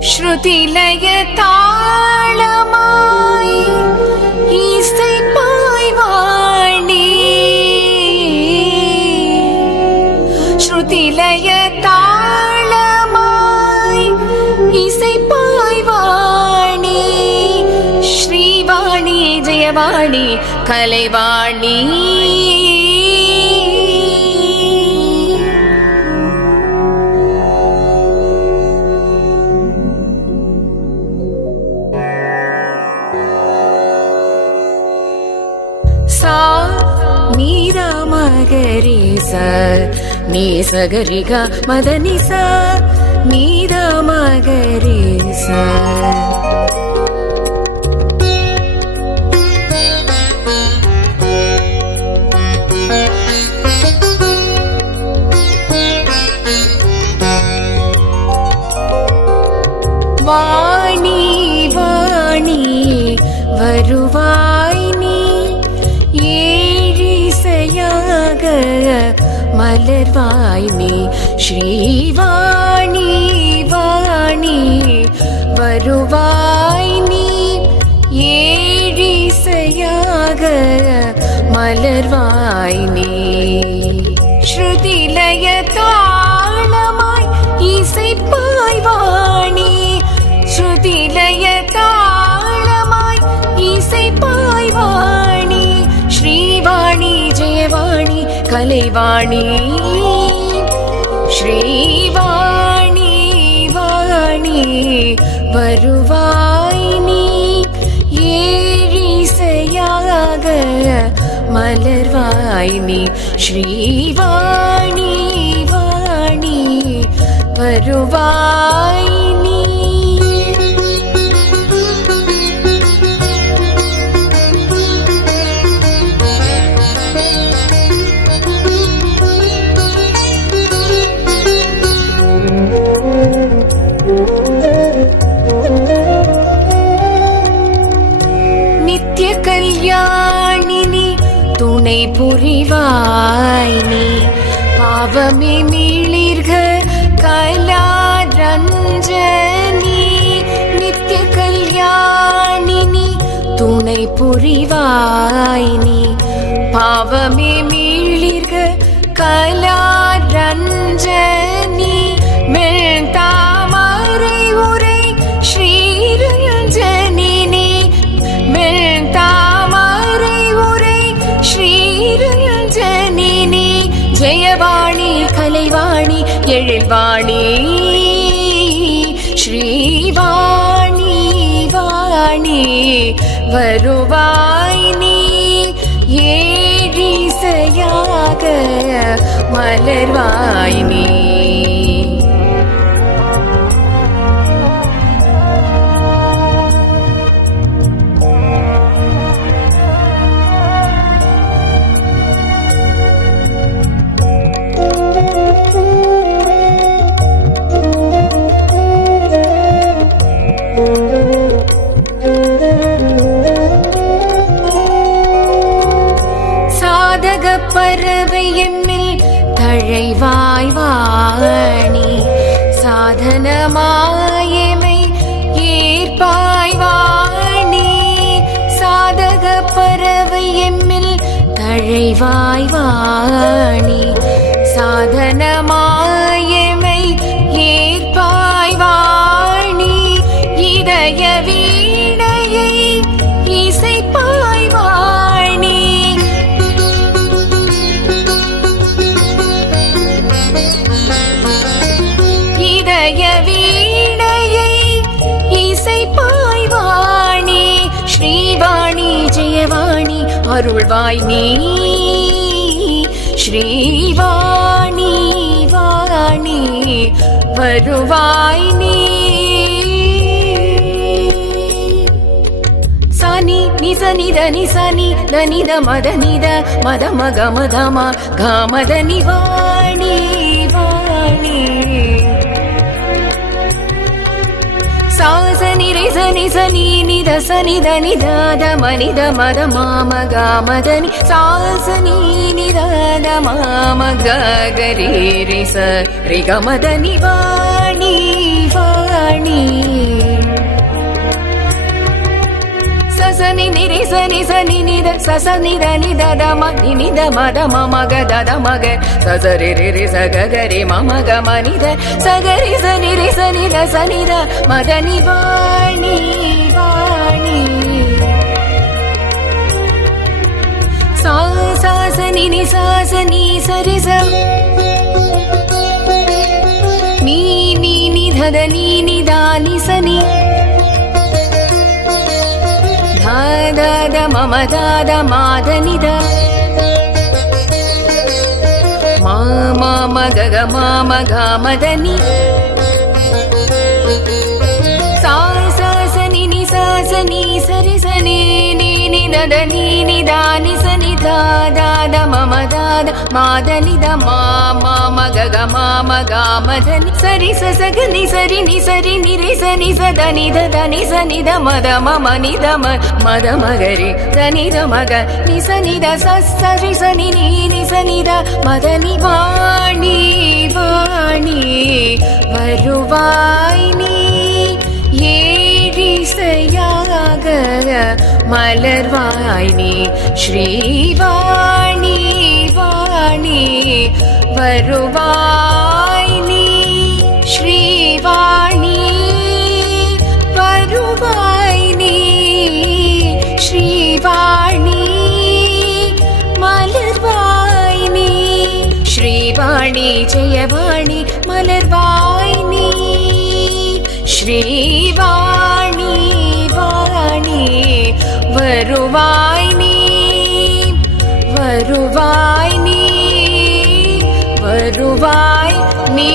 ஸ்ருதிலய தாளமாய் இசைப்பாய் வாணி ஸ்ருதிலய தாளமாய் இசைப்பாய் வாணி ஸ்ரீவாணி ஜெயவாணி கலைவாணி நீதமகரி ச நீ சகரிக மதனி ச நீதமகரி ச வாணி வாணி வருவாய் நீ ஏழிசையாக மலர்வாய் நீ ஸ்ரீவாணி வாணி வருவாய் நீ ஏழிசையாக மலர்வாய் நீ ஸ்ருதிலய தாளமாய் இசைப்பாய் வாணி ஸ்ருதிலய தாளமாய் இசைப்பாய் வாணி ஸ்ரீவாணி ஜெயவாணி கலைவாணி ஸ்ரீவாணி வாணி வருவாய் நீ ஏழிசையாக மலர்வாய் நீ ஸ்ரீவாணி வாணி வருவாய் நீ நித்ய கல்யாணினி துணை புரிவாய் நீ பாவமே மீளிர்க கலாரஞ்சனி நித்ய கல்யாணினி துணை புரிவாய் நீ பாவமே மீளிர்க கலாரஞ்சனி மெல்தாமரை உரை ஸ்ரீரஞ்சனி மெல்தாமரை உரை ஸ்ரீரஞ்சனி ஜெயவாணி கலைவாணி எழில்வாணி ஸ்ரீவாணி வாணி வருவாய் நீ ஏழிசையாக மலர்வாய் நீ பறவை எம்மில் தழைவாய் வாணி சாதனமாயமை ஏற்பாய் வாணி சாதக பறவை எம்மில் தழைவாய் வாணி சாதனமாயமை ஏற்பாய் வாணி இதய வீணையை இசைப்பாய் வாணி வீணையை இசைப்பாய் வாணி ஸ்ரீவாணி ஜெயவாணி அருள்வாய் நீ ஸ்ரீவாணி வாணி வருவாய் நீ சனி நிசனி தனி சனி தனித மத நித மத மக மதம காமதனி வாணி வாணி சாசனி ரிசனி சனி நித சனி தனி தாத மனித மத மாம காமதனி சாசனி நிதாத மாம கரி ரிச ரிகமதனி Vani Vani ri sa ni ni da sa sa ni da ma ni da ma ga da ma ga sa sa ri sa ga ga ri ma ga ma ni da sa ga ri sa ni da sa ni da ma da ni vani vani sa sa sa ni sa ri sa ni da da ni da ni sa ni da da ma da ni da ma ga ga ma da ni sa sa ni sa ri sa ni da da ni da ni sa ni da ma da ni da ma ga ga ma da ni sa ri sa ga ni sa ri ni ri sa ni sa da ni da ni sa ni da ma ni da ma da ma ga ri sa ni da ma ga ni sa ni da sa ri sa ni sa ni da ma da ni vani vani varuvai ni ஏழிசையாக மலர்வாய் நீ ஸ்ரீவாணி வாணி வருவாய் நீ ஸ்ரீவாணி வருவாய் நீ ஸ்ரீவாணி மலர்வாய் நீ ஸ்ரீவாணி ஜெயவாணி மலர்வாய் நீ ஸ்ரீவாணி வாணி வருவாய் நீ வருவாய் நீ வருவாய் நீ